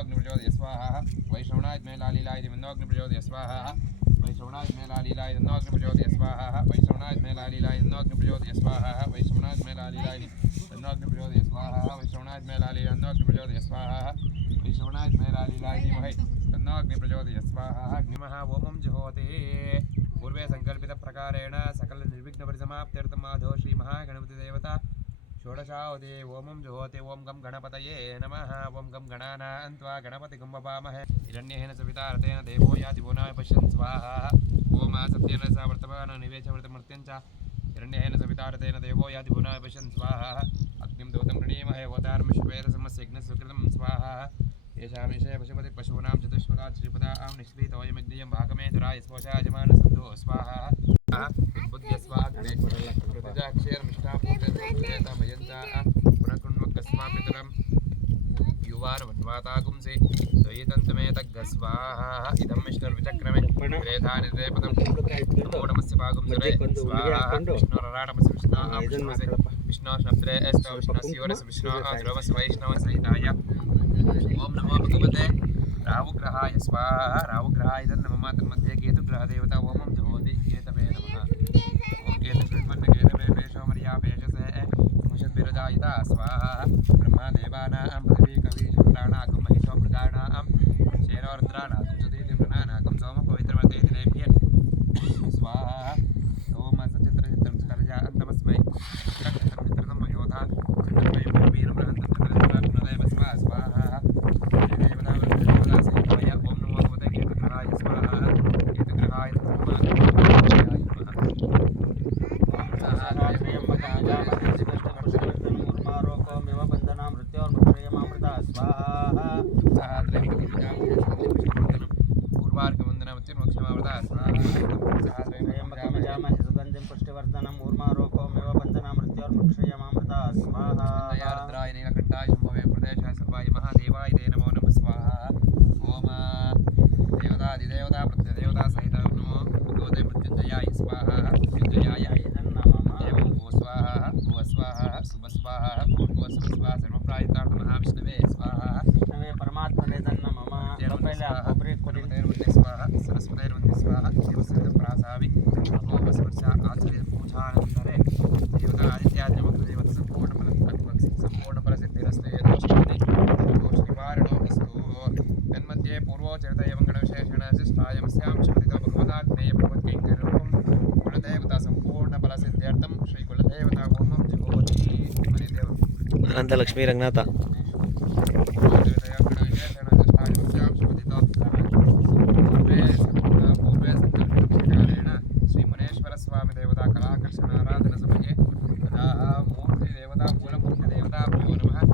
मन्दोग्नि प्रचोदय स्वाहा वैश्रवणाय मे लालीलाय मन्दोग्नि प्रचोदय स्वाहा वैश्रवणाय मे लालीलाय मन्दोग्नि प्रचोदय स्वाहा वैश्रवणाय मे लालीलाय मन्दोग्नि प्रचोदय स्वाहा वैश्रवणाय मे लालीलाय मन्दोग्नि प्रचोदय स्वाहा वैश्रवणाय मे लालीलाय मन्दोग्नि प्रचोदय स्वाहा वैश्रवणाय मे लालीलाय धीमहि तन्नाग्नि प्रचोदय स्वाहा अग्निमः ओमं जुहोति पूर्वे सङ्कल्पितप्रकारेण सकलनिर्विघ्नपरिसमाप्त्यर्थम् आधो श्रीमहागणपतिदेवता षोडशावधि ओमं जुहोति ॐ गं गणपतये, नमः। ॐ गं गणानां त्वा गणपतिगं वपामहे हिरण्येन सविता देवो याति भुवनाय पश्यन् स्वाहा ॐ सत्येन स वर्तमानो निवेशवर्तमर्त्यं च हिरण्येन सविता रतेन देवो याति भुवनाय पश्यन् स्वाहा अग्निं दूतं प्रणीमहे वतार्मश्वेदसमस्यग्नसुकृतं स्वाहा येषामिषे पशुपति पशूनां चतुष्पदा श्रीपदा आं निष्क्रीतोऽयमग्नियं भागमे स्वाहा युवारवन्वातागुंसि त्वयितन्तमेतग्गस्वाहा इदं विष्णुर्विचक्रमे वेधानिदे पदं नमो नमस्य स्वाहा विष्णुरराटमस्य विष्णा विष्णुमसि विष्णोष्णप्रे एष्टो विष्णस्योरस विष्णो ध्रुवस वैष्णवसहिताय ओम नमो भगवते राहुग्रहाय स्वाहा राहुग्रहाय तन्नमः तन्मध्ये केतुग्रहदेवता ओमं जुहोति केतवे नमः केतवे पेशो मर्या स्वाहा ब्रह्मदेवानां पृथिवी कवि शुक्राणाकं महिषो मृगाणां सुगन्धिं पुष्टिवर्धनम् ऊर्मारोपमिव बन्धना मृत्योर्मृक्षयमामृता स्वाहा रुद्राय नमः। स्वाहा ओम महाविष्णवे सरस्वतैर्वन्दे स्वाहा देवस्वप्रासावि लोकसमस्या आचार्यपूजानन्तरे देवतादित्यादिवकृदेवत् सम्पूर्णमनन्तत्वक्सि सम्पूर्णपरसिद्धिरस्ते यदोष्णे दोषनिवारणोऽस्तु तन्मध्ये पूर्वोचरित एवं गणविशेषेण शिष्टायमस्यां शब्दितो भगवदाग्नेय भगवत्किङ्करूपं कुलदेवता सम्पूर्णफलसिद्ध्यर्थं श्रीकुलदेवता होमं जगोपति अनन्तलक्ष्मीरङ्गनाथ స్వామి దేవత కళాకర్షణ ఆరాధన సమయే. మూర్తి దేవత మూలమూర్తి దేవత నమ